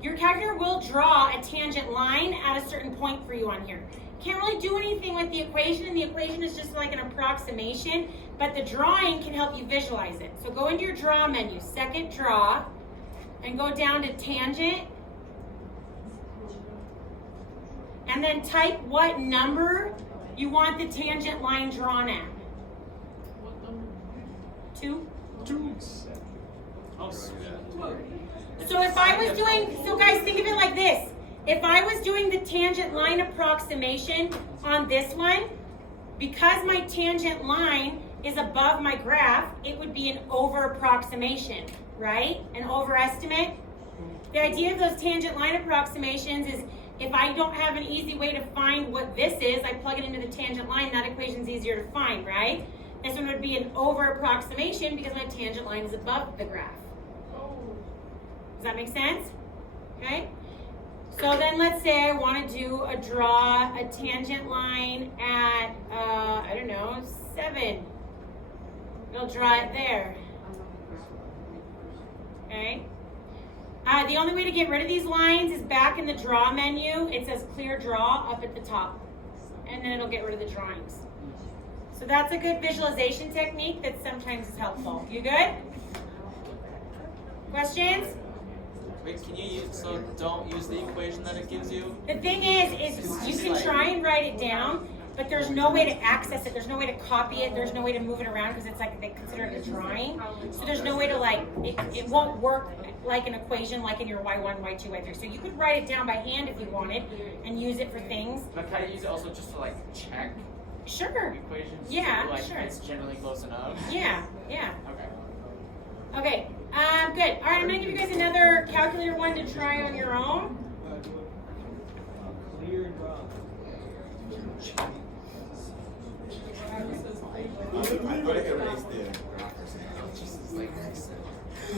Your calculator will draw a tangent line at a certain point for you on here. Can't really do anything with the equation, and the equation is just like an approximation, but the drawing can help you visualize it. So go into your draw menu, second draw, and go down to tangent, and then type what number you want the tangent line drawn at. 2? Oh, sweet. So if I was doing, so guys, think of it like this. If I was doing the tangent line approximation on this one, because my tangent line is above my graph, it would be an over approximation, right? An overestimate. The idea of those tangent line approximations is if I don't have an easy way to find what this is, I plug it into the tangent line, that equation's easier to find, right? This one would be an over approximation because my tangent line is above the graph. Does that make sense? Okay? So then let's say I want to draw a tangent line at, I don't know, 7. I'll draw it there. Okay? The only way to get rid of these lines is back in the draw menu. It says clear draw up at the top. And then it'll get rid of the drawings. So that's a good visualization technique that sometimes is helpful. You good? Questions? Wait, can you use, so don't use the equation that it gives you? The thing is you can try and write it down, but there's no way to access it. There's no way to copy it. There's no way to move it around because it's like they consider it a drawing. So there's no way to it won't work like an equation like in your y1, y2, y3. So you could write it down by hand if you wanted and use it for things. But can I use it also just to like check Sure. equations? Yeah, like, sure. It's generally close enough. Yeah, yeah. Okay. Okay, good. All right, I'm gonna give you guys another calculator one to try on your own. Clear and raw. I thought I could erase the graph or something.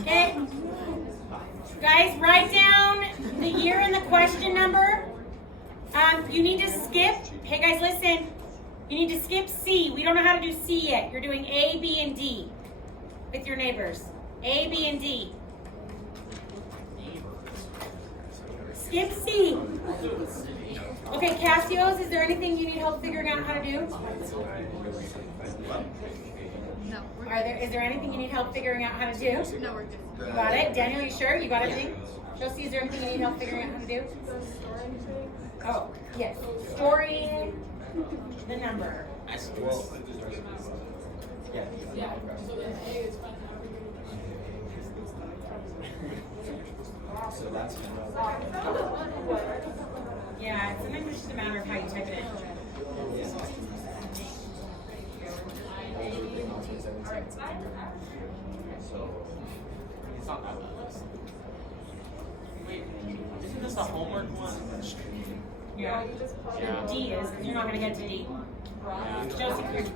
Okay. Guys, write down the year and the question number. You need to skip. Hey guys, listen. You need to skip C. We don't know how to do C yet. You're doing A, B, and D with your neighbors. A, B, and D. Skip C. Okay, Cassios, is there anything you need help figuring out how to do? No, we're Is there anything you need help figuring out how to do? good. No, we're good. You got it? Daniel, you sure? You got everything? Josie, is there anything you need help figuring out how to do? Oh, yes. Storing the number. So that's Yeah, sometimes it's just a matter of how you type it in. It's not that bad. Wait, isn't this the homework one? Yeah. Yeah. D is, because you're not going to get to D. Yeah. Josie, you're-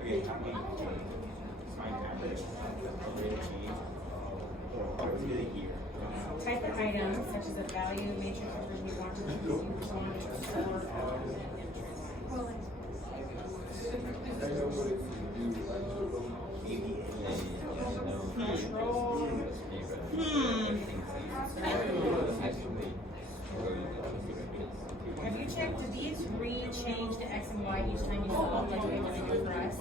okay. How many find average rate of change? Or do they hear? type the items such as a value, matrix, or we want to use Have you checked, do these re-change to X and Y each time you solve, like they want to do for us?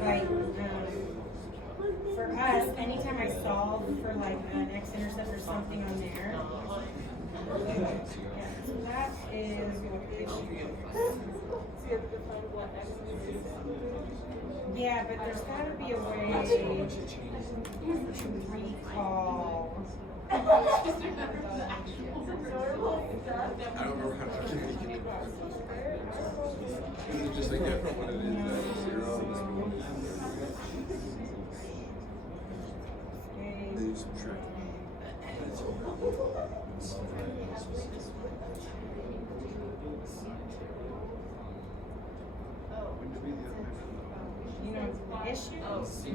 Like, for us, anytime I solve for like an x-intercept or something on there. Yeah, so that is what it should be. So you have to define what X is. Yeah, but there's gotta be a way to recall. I don't remember how to do it. Is it just like that from what it is, 0? They use subtract. When did we the other You know, the issue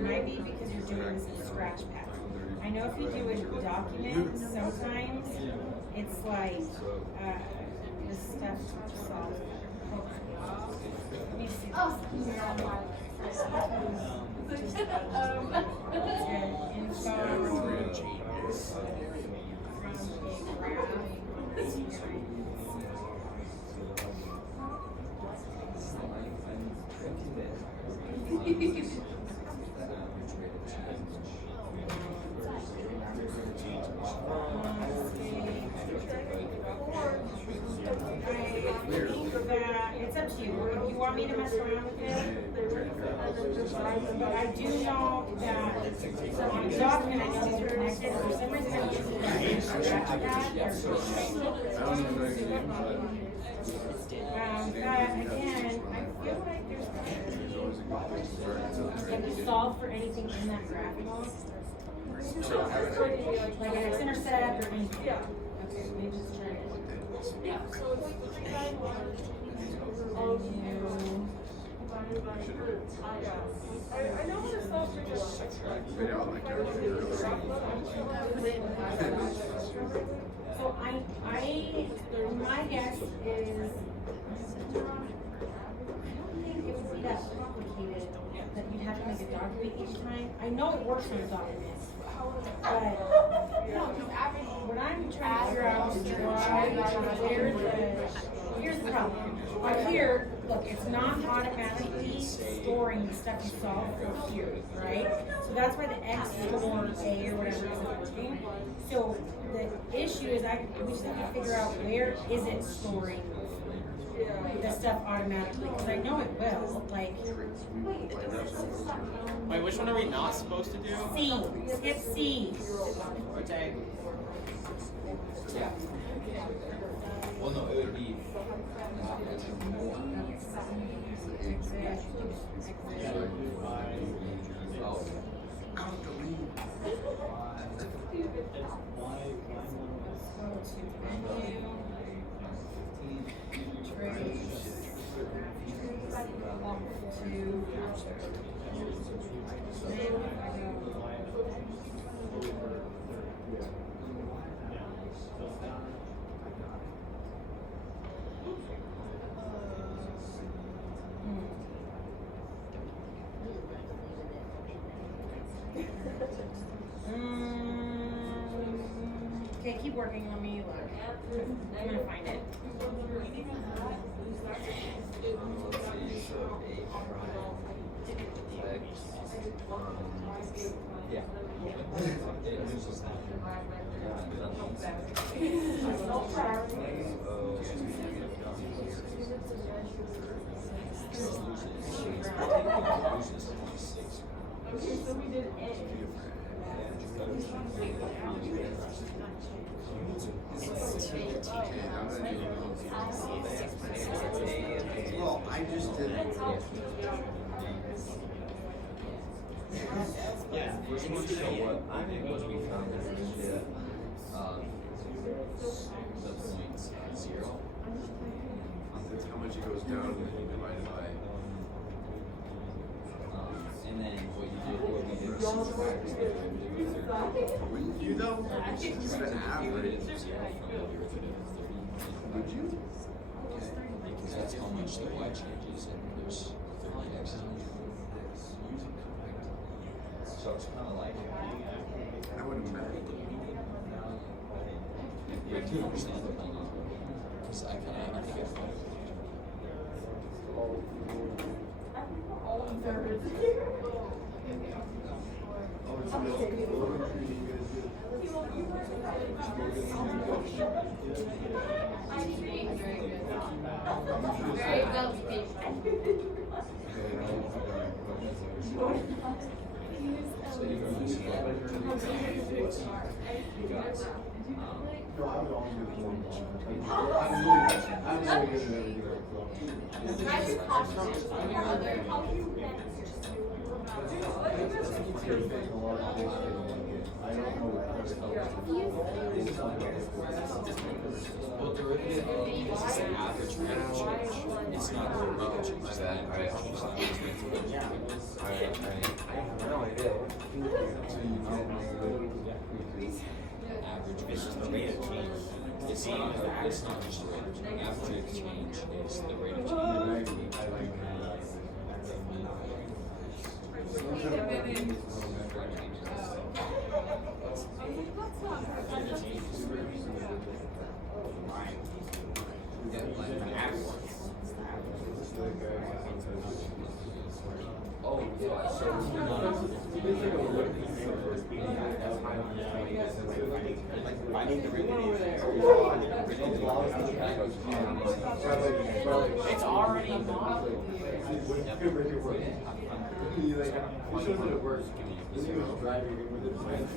might be because you're doing this in Scratchpad. I know if you do a document, sometimes it's like the stuff to solve. Hold on. Let me see. It's up to you. If you want me to mess around with it, but I do know that on a document I know these are connected. For some reason I'm using the Scratchpad. I don't even know anything, But again, I feel like there's but it's always a good place to start. Can you solve for anything in that graphical? Like an x-intercept or anything? Yeah. Okay, let me just try it. Yeah, so it's like 391 divided by I know what it's not figured out. Figure out like everything. So my guess is, I don't think it would be that complicated that you'd have to make a document each time. I know it works on a document, but what I'm trying to figure out is why here's the problem. Up here, look, it's not automatically storing the stuff you solve for here, right? So that's why the X or A or whatever isn't working. So the issue is we just have to figure out where is it storing the stuff automatically, because I know it will. Like, Wait, which one are we not supposed to do? C, skip C. Okay. Yeah. Well, no, it would be. Okay, keep working on me. I'm gonna find it. Yeah. Okay, so we did A. Well, I just did. Yeah, we're going to show what I think what we found is the points at 0. That's how much it goes down when you divide it by. And then what you did, what we did was subtract the derivative of Wouldn't you though? It's the average. Would you? Because that's how much the y changes, and there's 30 x. So it's kind of like. I would imagine. Yeah, I do understand it, because I think I find it. Very well Well, derivative of this is an average rate of change. It's not the rate of change. It's the average average is just the rate of change. It's not just the rate of change. Average change is the rate of change. Oh, yeah, Finding the It's already modeled.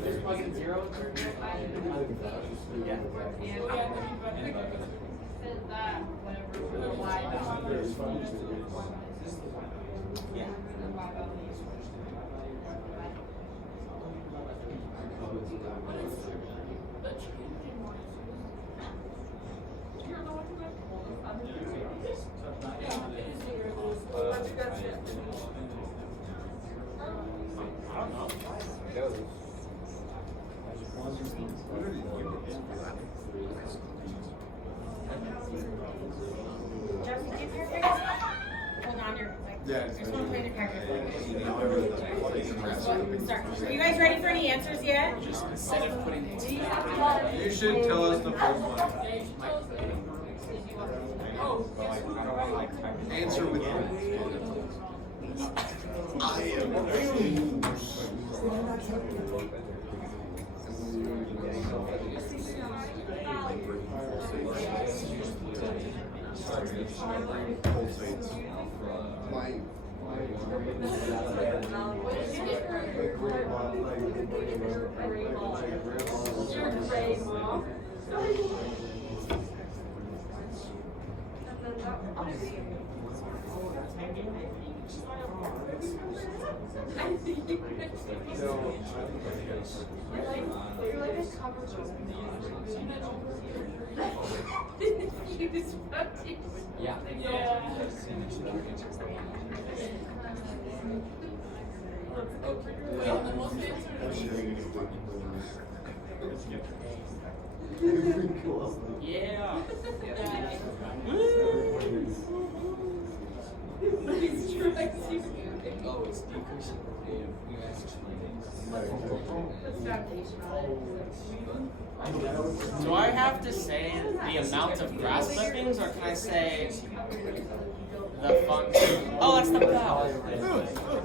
There's fucking zeros or yeah. Fit that whenever for the Y value. Yeah. Josie, do you paragraphs? Hold on, you're like, Yeah. I just want to play the paragraph. Sorry. You Are you guys ready for any answers yet? Just instead of putting should tell us the first one. But like, I don't want like typing. Answer with I am. You're great, Mom. You're like a cover Yeah. Yeah. Oh, it's decreasing you guys explaining. Do I have to say the amount of grass clippings, or can I say the function? Oh, that's the bell.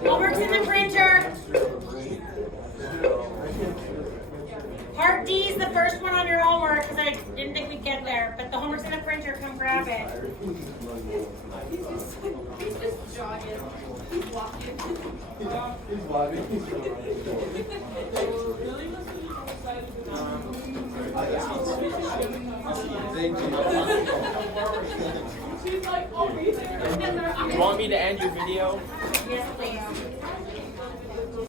Homework's in the printer. Part D is the first one on your homework because I didn't think we'd get there, but the homework's in the printer. Come grab it. He's just jogging. He's walking. Thank you. She's like, oh, You want me to end your video? Yes, please.